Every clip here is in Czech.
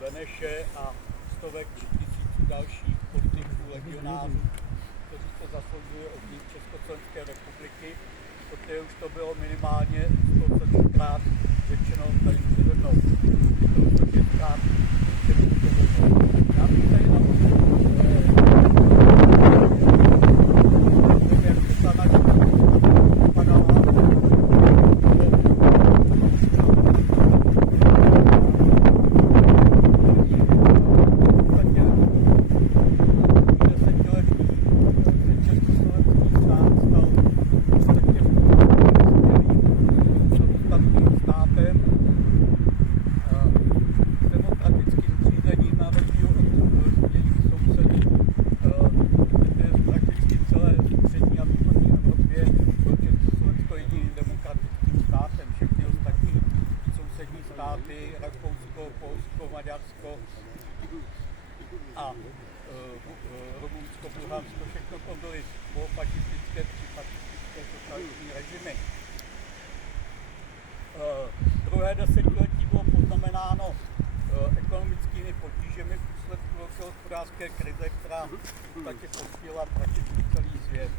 Beneše a stovek či tisíců dalších politiků, legionářů, kteří se zasloužili od nich Československé republiky, protože už to bylo minimálně 100krát řečeno tady přede mnou. 100krát řečeno přede mnou. Já bych tady jenom jak se ta naše vypadala. A Rumunsko, Bulharsko, všechno to byly polofašistické či fašistické totalitní režimy. Druhé desetiletí bylo poznamenáno ekonomickými potížemi v důsledku velké hospodářské krize, která v podstatě postihla prakticky celý svět.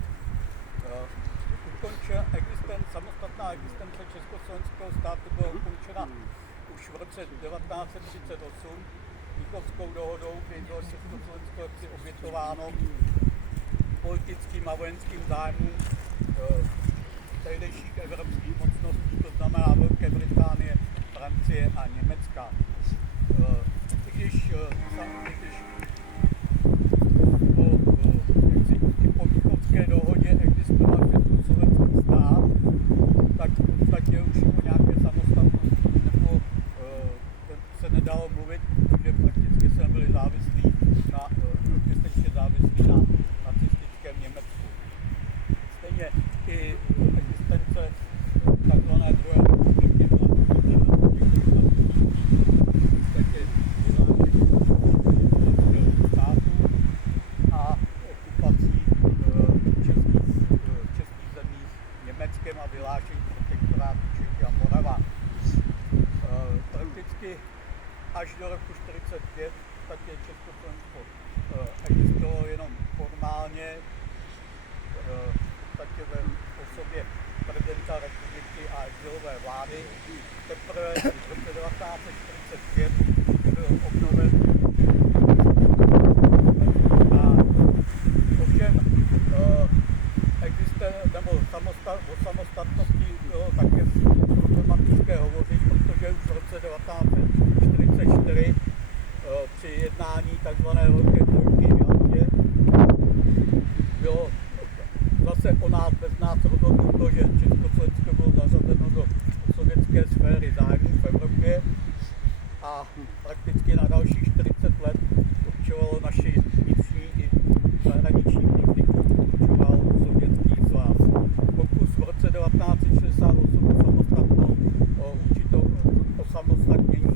Samostatná existence Československého státu byla ukončena už v roce 1938 Mnichovskou dohodou, kdy bylo Československo jaksi obětováno politickým a vojenským zájmům tehdejších evropských mocností, to znamená Velké Británie, Francie a Německa. Když po Mnichovské dohodě existoval Československý stát, tak v podstatě už o nějaké samostatnosti nebo se nedalo mluvit, protože prakticky jsme byli závislí na nacistickém Německu. Stejně i existence takzvané druhé republiky států a okupací českých zemí Německem a vyhlášení protektorátu Čechy a Morava. Prakticky až do roku 1945 tak Československo existovalo jenom formálně, také ve osobě prezidenta republiky a exilové vlády. Teprve v roce 1945 byl obnoven ovšem o samostatnosti bylo také problematické hovořit, protože už v roce 1944 při jednání tzv. Velké trojky v Jaltě bylo zase o nás bez nás rozhodnuto, že Československo bylo zařazeno do sovětské sféry zájmů v Evropě a prakticky na dalších 40 let určovalo naši vnitřní i zahraniční politiku, určoval sovětský svaz. Pokus v roce 1968 o určitou osamostatnění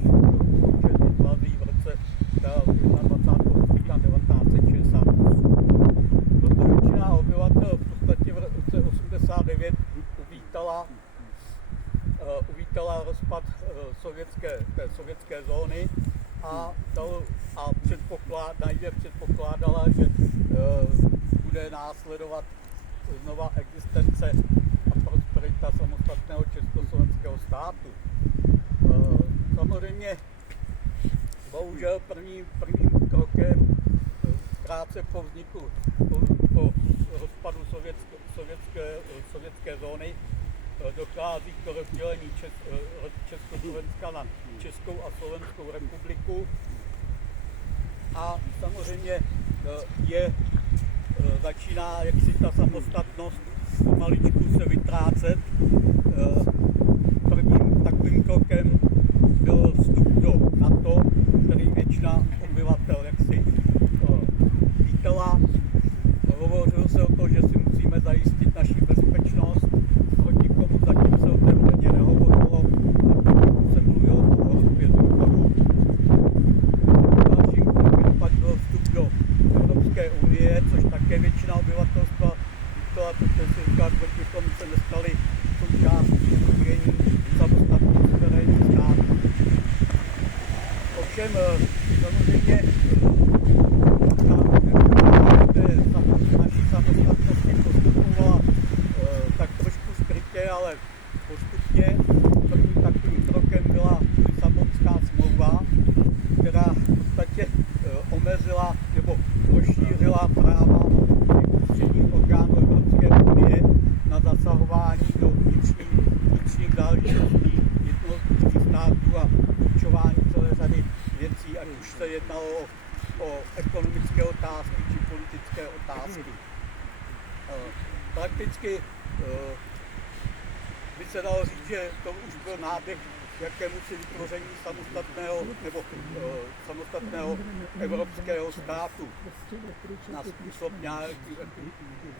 určitých svazí v roce 1968. Proto většina obyvatel v podstatě v roce 1989 uvítala rozpad sovětské zóny a předpokládala, že bude následovat znova existence a prosperita samostatného československého státu. Samozřejmě, bohužel prvním krokem krátce po vzniku, po rozpadu sovětské zóny dochází k rozdělení Československa na Českou a Slovenskou republiku a samozřejmě začíná jaksi ta samostatnost pomaličku se vytrácet. Prvním takovým krokem byl vstup do NATO, který většina obyvatel jaksi vítala. Hovořilo se o to, že si musíme zajistit naši bezpečnost, proti komu zatím se otevřeně nehovořilo, se mluvilo o hrozbě z východu. Dalším krokem pak byl vstup do Evropské unie, což také většina obyvatelstva vítala, protože si říká, že bychom se nestali součástí rozvíjení samostatných suverénních států. Ovšem samozřejmě naší samostatnosti postupovala tak trošku skrytě, ale postupně. Prvním takovým krokem byla Lisabonská smlouva, která v podstatě omezila nebo rozšířila práva ústředních orgánů Evropské unie na zasahování do vnitřních záležitostí jednotlivých států a určování celé řady věcí, ať už se jednalo o ekonomické otázky či politické otázky. Prakticky by se dalo říct, že to už byl náběh jakémusi vytvoření samostatného evropského státu na způsob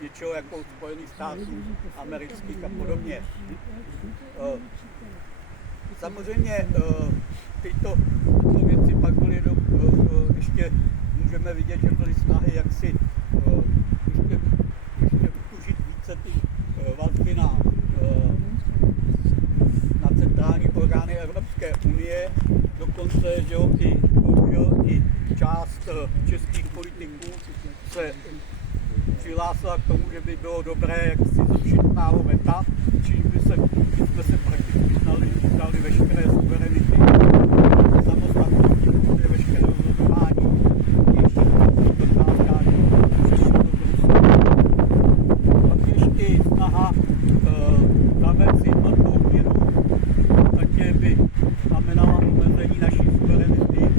něčeho jako Spojených států amerických a podobně. Samozřejmě tyto věci pak byly ještě můžeme vidět, že byly snahy jaksi ještě utužit více ty vazby na centrální orgány Evropské unie. Dokonce, že jo, i část českých politiků se přihlásila k tomu, že by bylo dobré jak si zrušit právo veta, čím jsme se prakticky vzdali veškeré suverenity, samostatnosti, veškeré rozhodování, ještě otázkách řešit to pak ještě snaha zavést jednotnou měnu, také by znamenala omezení naší suverenity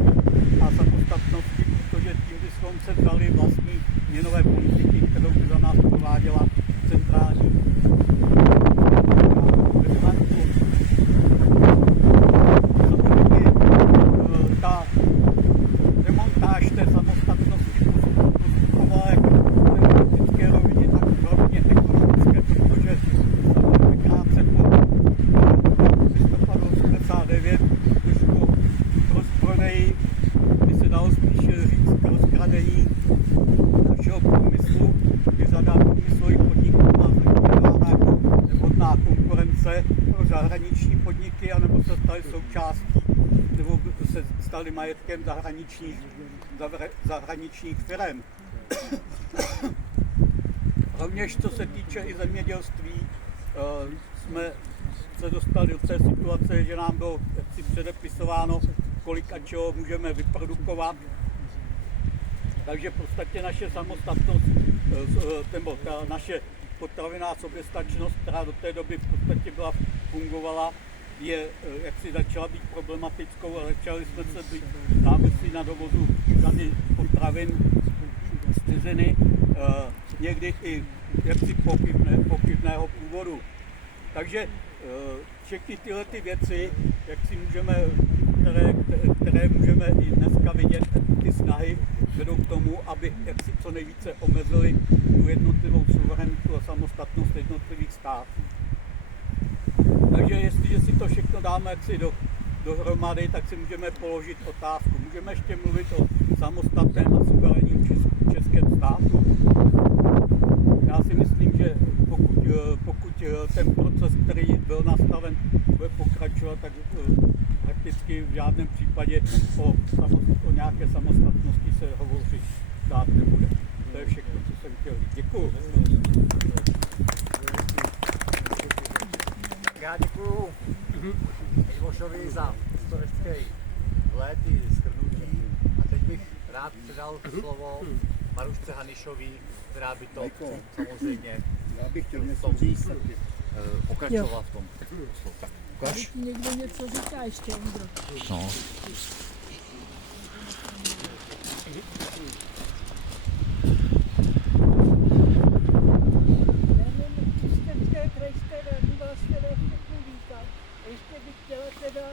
a samostatnosti, protože tím bychom se vzdali vlastní měnové politiky, kterou by za nás prováděla centrální banku. Samozřejmě ta demontáž té samostatnosti postupovala jak v politické rovině, tak v rovině ekonomické, protože krátce po listopadu 1989 došlo k rozprodeji, by se dalo spíš říct k rozkradení našeho průmyslu, kdy řada průmyslových podniků má zlikvidována jako nevhodná konkurence pro zahraniční podniky, anebo se staly součástí, nebo se staly majetkem zahraničních firem. Rovněž co se týče i zemědělství, jsme se dostali do té situace, že nám bylo jaksi předepisováno, kolik a čeho můžeme vyprodukovat. Takže v podstatě naše samostatnost, nebo ta naše potravinová soběstačnost, která do té doby v podstatě fungovala, jak si začala být problematickou a začali jsme se být závislí na dovozu řady potravin z ciziny, někdy i jaksi pochybného původu. Takže všechny tyhle ty věci, které můžeme i dneska vidět, ty snahy vedou k tomu, aby jaksi co nejvíce omezili tu jednotlivou suverenitu a samostatnost jednotlivých států. Takže jestliže si to všechno dáme jaksi dohromady, tak si můžeme položit otázku. Můžeme ještě mluvit o samostatném a suverénním českém státu? Já si myslím, že pokud ten proces, který byl nastaven, bude pokračovat, tak prakticky v žádném případě o nějaké samostatnosti se hovořit dát nebude. To je všechno, co jsem chtěl říct. Děkuju. Já děkuju Ivošovi za historický vhled i shrnutí a teď bych rád předal slovo Marušce Hanišový, která by to samozřejmě pokračovala v tom poslouchání. Tady ti někdo něco říká ještě, Ondro. No. Ústecké krajské rady vás teda všechny vítat. Ještě bych chtěla teda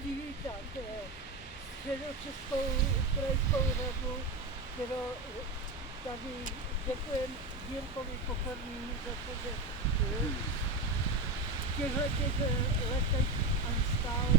přivítat Středočeskou krajskou radu, kterou tady děkujem Jirkovi Pokornému za to, že v těchto letech a stále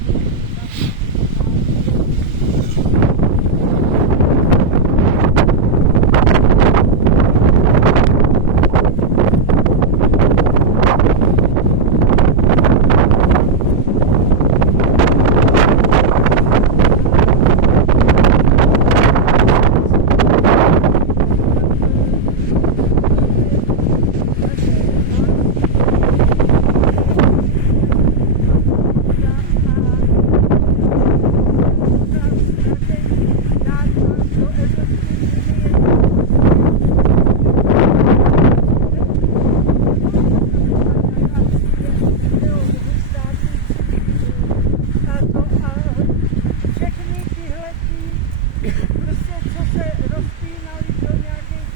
prostě co se rozpínali do nějakých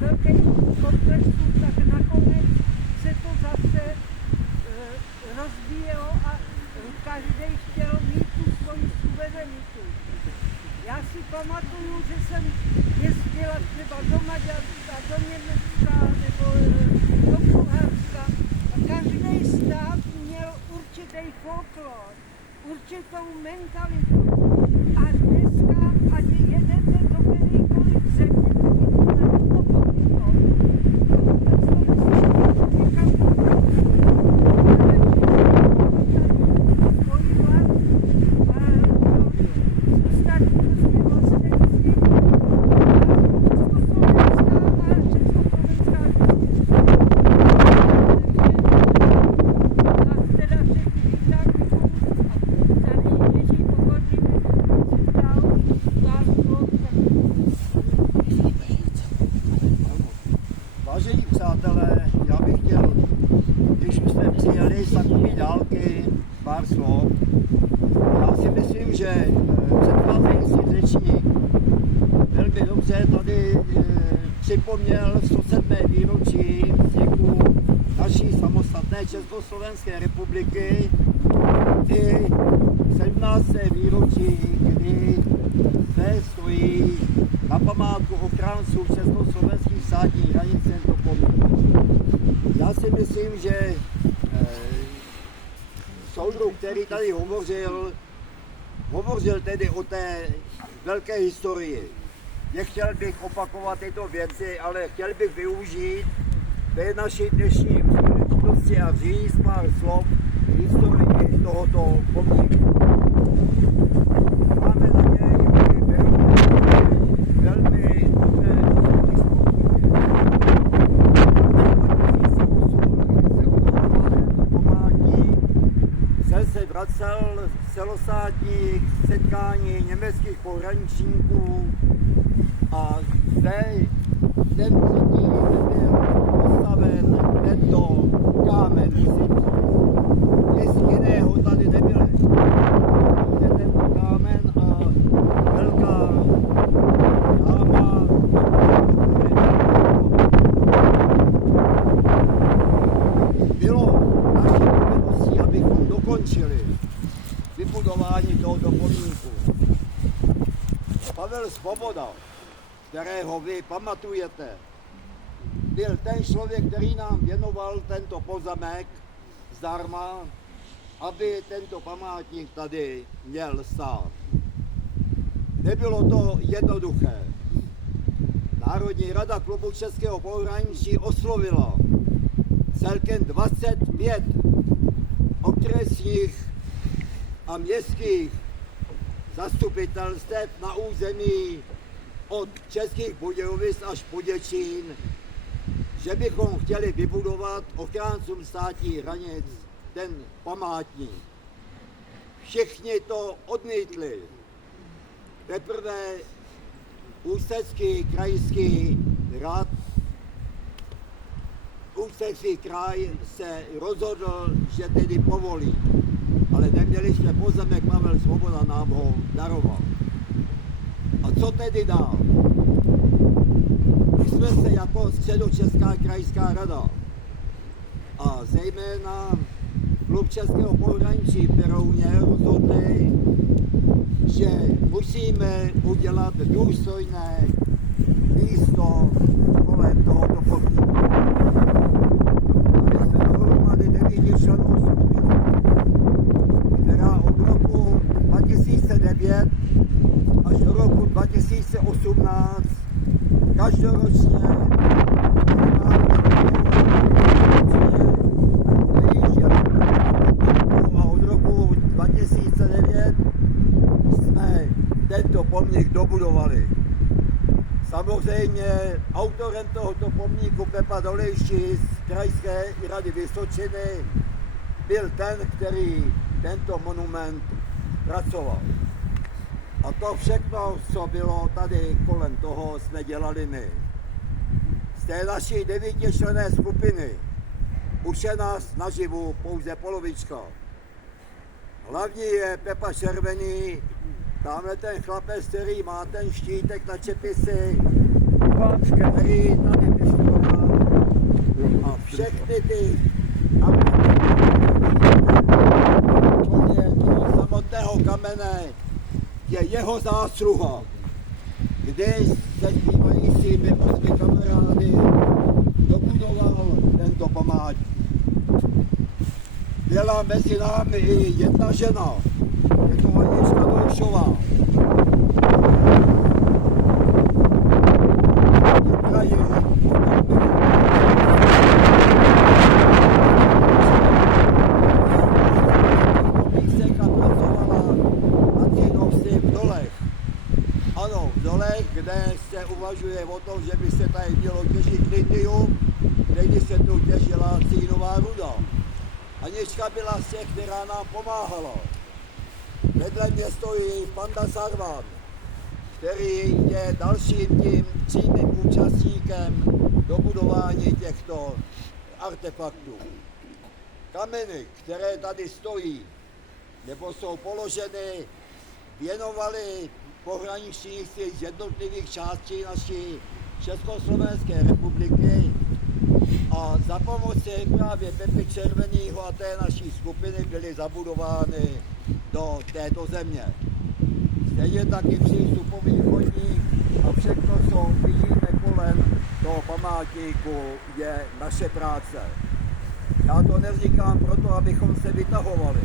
velkých komplexů, tak nakonec se to zase rozbíjelo a každý chtěl mít tu svoji suverenitu. Já si pamatuju, že jsem jezdila třeba do Maďarska, do Německa nebo do Bulharska a každý stát měl určitý folklor, určitou mentalitu. A dneska, ať jedete do kterýkoliv země, tak je to naprosto Vážení přátelé, já bych chtěl, když už jsme přijeli z takové dálky, pár slov. Já si myslím, že předcházející řečník velmi dobře tady připomněl 107. výročí vzniku naší samostatné Československé republiky i 17. výročí, kdy zde stojí na památku ochránců československých státních hranic tento pomník. Já si myslím, že soudruh, který tady hovořil tedy o té velké historii. Nechtěl bych opakovat tyto věci, ale chtěl bych využít té naší dnešní příležitosti a říct pár slov historii tohoto pomníku. Máme na něj velmi se vracel z celostátních setkání německých pohraničníků a zde ten předtím byl postaven tento kámen. Nic jiného tady nebylo. Je tento kámen a velká jáma. Bylo naší povinností, abychom dokončili vybudování tohoto pomníku. Pavel Svoboda, kterého vy pamatujete, byl ten člověk, který nám věnoval tento pozemek zdarma, aby tento památník tady měl stát. Nebylo to jednoduché. Národní rada klubu Českého pohraničí oslovila celkem 25 okresních a městských zastupitelstev na území od Českých Budějovic až po Děčín, že bychom chtěli vybudovat ochráncům státních hranic ten památník. Všichni to odmítli. Teprve Ústecký krajský rad, Ústecký kraj se rozhodl, že tedy povolí. Ale neměli jsme pozemek, Pavel Svoboda nám ho daroval. A co tedy dál? My jsme se jako Středočeská krajská rada a zejména klub Českého pohraničí v Berouně rozhodli, že musíme udělat důstojné místo kolem tohoto pomníku. Tady jsme dohromady 9 členů skupiny, která od roku 2009 až do roku 2018 každoročně a od roku 2009 jsme tento pomník dobudovali. Samozřejmě autorem tohoto pomníku Pepa Dolejší z Krajské rady Vysočiny byl ten, který tento monument pracoval. A to všechno, co bylo tady kolem toho, jsme dělali my. Z té naší 9členné skupiny už je nás naživu pouze polovička. Hlavní je Pepa Červený, Tamhle ten chlapec, který má ten štítek na čepici, Váčka. který tady vystupoval a všechny ty kromě toho samotného kamene je jeho zásluha, když se zbývajícími 8 kamarády dobudoval tento památník. Byla mezi námi i jedna žena, je to Anička Dolšová. Ano, v dolech, kde se uvažuje o tom, že by se tady mělo těžit litium, tehdy se tu těžila cínová ruda. Anička byla z těch, která nám pomáhala. Vedle mě stojí Panda Sarvan, který je dalším tím přímým účastníkem dobudování těchto artefaktů. Kameny, které tady stojí, nebo jsou položeny, věnovali pohraničníci z jednotlivých částí naší Československé republiky a za pomoci právě Pepy Červenýho a té naší skupiny byly zabudovány do této země. Stejně taky přístupový chodník a všechno, co vidíme kolem toho památníku, je naše práce. Já to neříkám proto, abychom se vytahovali,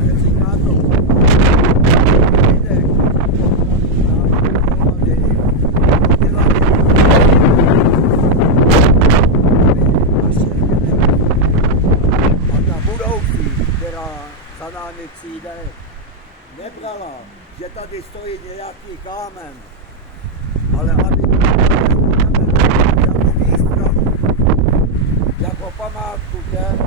ale říkám to lidé, za námi přijde, nebrala, že tady stojí nějaký kámen, ale aby jako výstrahu, jako památku těm,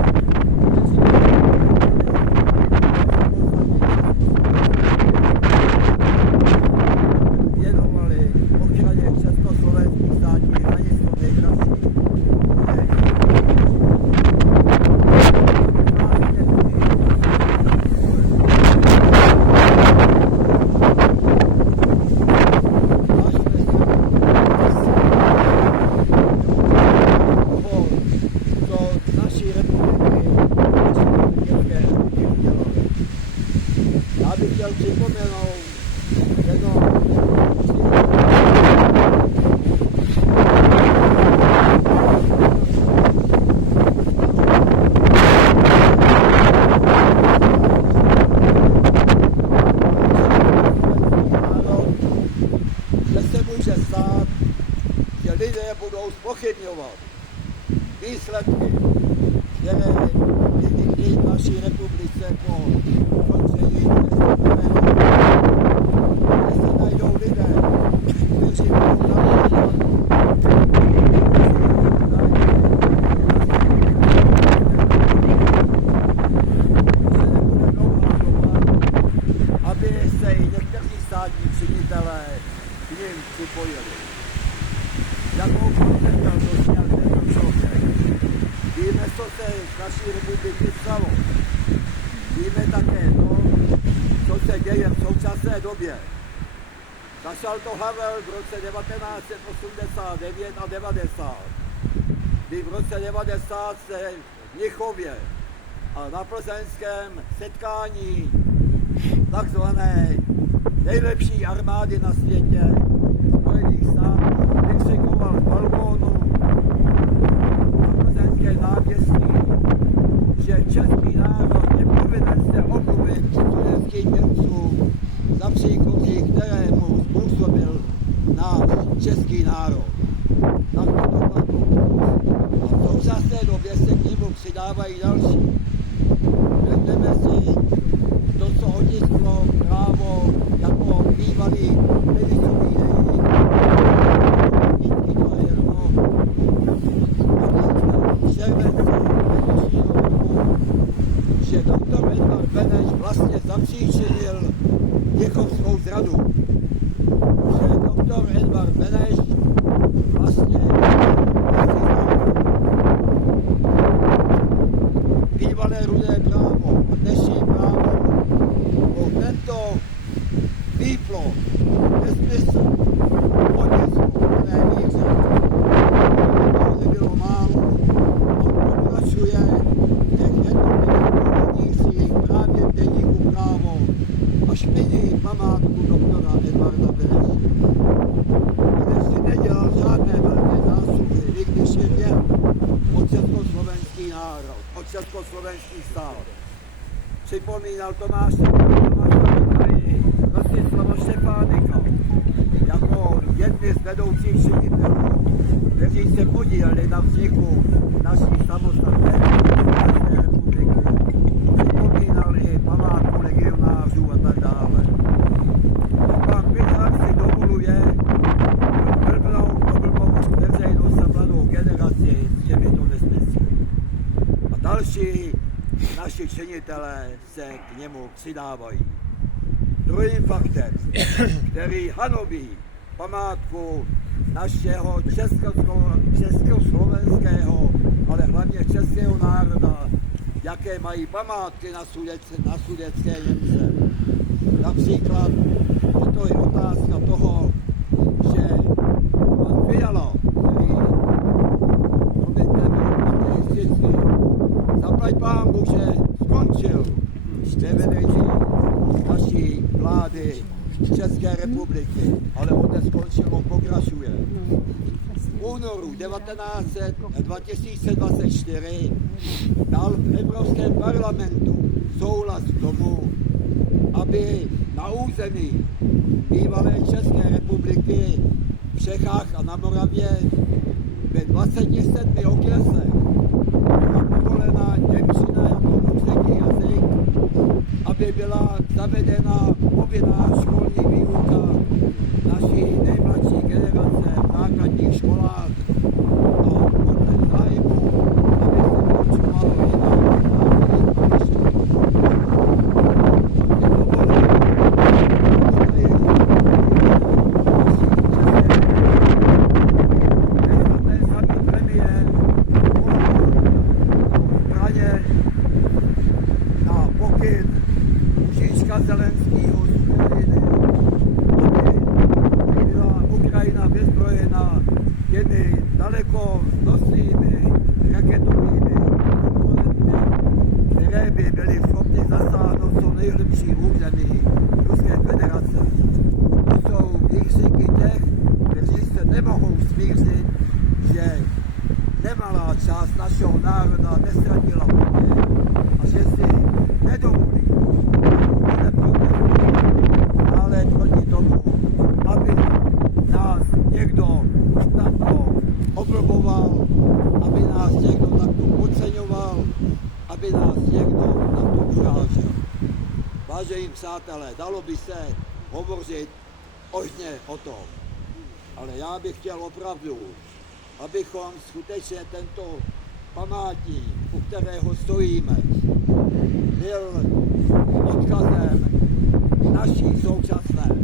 věnovali ochraně československých státních hranic to nejdražší. Lidé budou zpochybňovat výsledky, které vznikly v naší republice po končení kde se najdou lidé, kteří budou navrhovat, aby se i někteří státní činitelé k nim připojili. Jakou procenta dosměl tento člověk? Víme, co se v naší republiky stalo. Víme také to, co se děje v současné době. Začal to Havel v roce 1989 a 90. Kdy v roce 90 se v Mnichově a na plzeňském setkání takzvané nejlepší armády na světě Spojených států vykřikoval z balkónu na plzeňské náměstí, že český národ je povinen se omluvit studentským Němcům za příkoří, které mu způsobil náš český národ. Tak to dopadlo. A v současné době se k němu přidávají další. Vezmeme si to, co otisklo právo jako bývalý tenisový deník. To je jedno. V červenci letošního roku, že doktor Edvard Beneš vlastně zapříčinil Mnichovskou zradu. Že doktor Edvard Beneš vlastně bývalé Rudé právo a dnešní právo po tento smysl. Oděsku, v plné míře. To nebylo málo. On pokračuje v těch jednotlivých původnících právě v deníku Právo a špiní památku doktora Edvarda Beneše. Beneš si nedělal žádné velké zásluhy, i když je měl o československý národ, o československý stát. Připomínal Tomáše i Rostislava Štěpánika jako jedny z vedoucích činitelů, kteří se podíleli na vzniku naší samostatné republiky. Připomínal i památku legionářů a tak dále. A pan Pichák si dovoluje oblbovat veřejnost a mladou generaci s těmito nesmysly. A další naši činitelé se k němu přidávají. Druhým faktem, který hanobí památku našeho československého, ale hlavně českého národa, jaké mají památky na sudetské Němce. Například to je otázka toho, že pan Fiala, který vždycky zaplať pánbu, že skončil ve vedení naší vlády České republiky, ale on neskončil, on pokračuje. V únoru 2024 dal v Evropském parlamentu souhlas k tomu, aby na území bývalé České republiky v Čechách a na Moravě ve 27 okresech byla povolena němčina jako úřední jazyk, aby byla zavedena povinná školní výuka naší nejmladší generace v základních školách a podle zájmu, aby se vyučovalo jinak Zelenskýho z Ukrajiny, aby byla Ukrajina vyzbrojena těmi daleko nosnými raketovými komponenty, které by byly schopny zasáhnout co nejhlubší území Ruské federace. To jsou výkřiky těch, kteří se nemohou smířit, že nemalá část našeho národa neztratila půdě a že si nedovolí ale proti tomu, aby nás někdo takto obloboval, aby nás někdo takto podceňoval, aby nás někdo takto urážel. Vážení přátelé, dalo by se hovořit hodně o tom, ale já bych chtěl opravdu, abychom skutečně tento památník, u kterého stojíme, byl odkazem naší současné,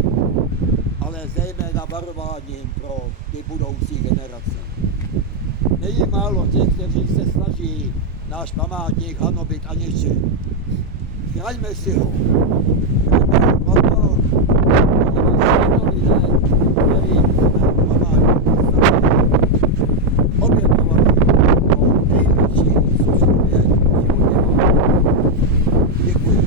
ale zejména varováním pro ty budoucí generace. Není málo těch, kteří se snaží náš památník hanobit a ničit. Chraňme si ho. Chraňme ho proto, protože lidé, kterým jsme památník obětovali o nejlepší službě životě. Děkuji.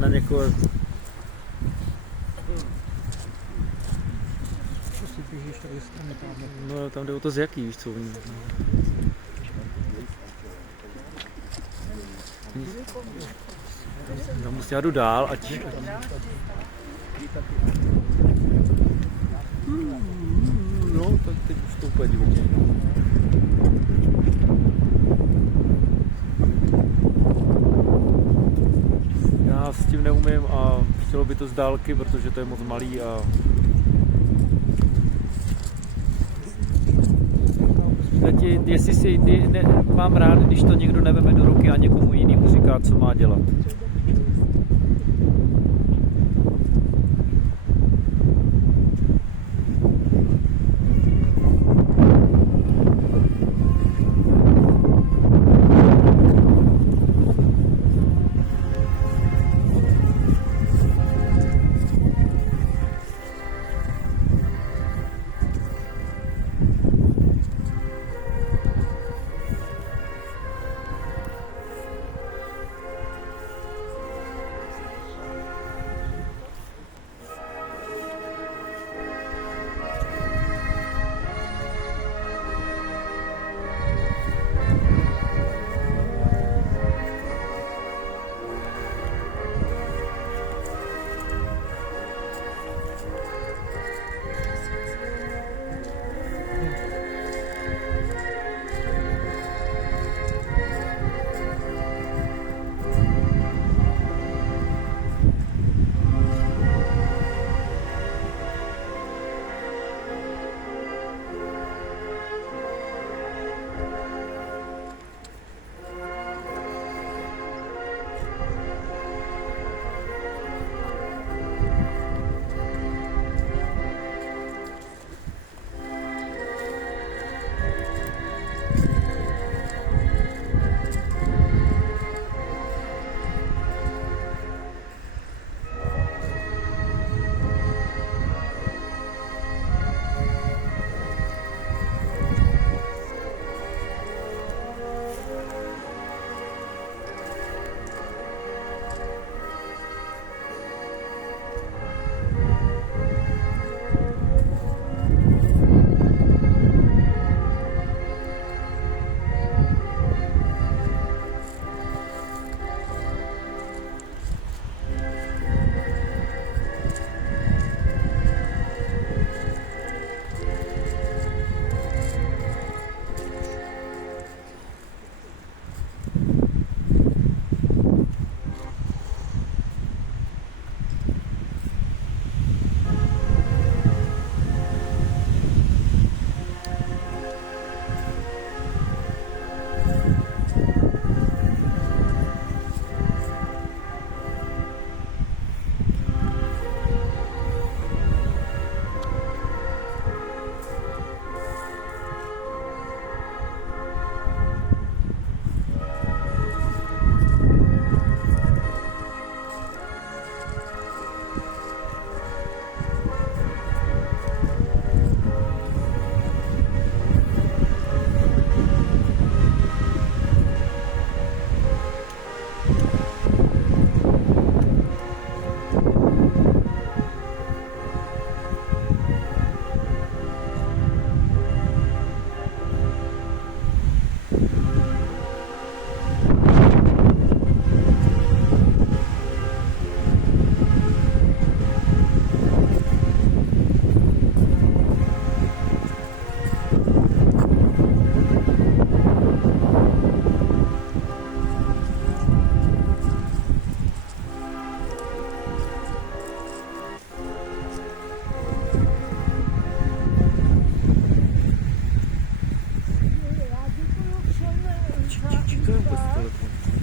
na někoho. No tam jde o to z jaký, víš co? Já jdu dál, ať... No, tak teď už to úplně divoké. Já s tím neumím a chtělo by to z dálky, protože to je moc malý a... Jestli si mám rád, když to někdo neveme do ruky a někomu jinému říká, co má dělat.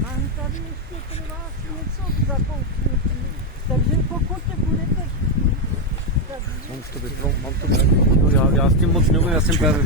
Mám tady ještě pro vás něco k zakousnutí, takže pokud budete chtít, tak... Mám to být, já s tím moc neumím, já jsem právě...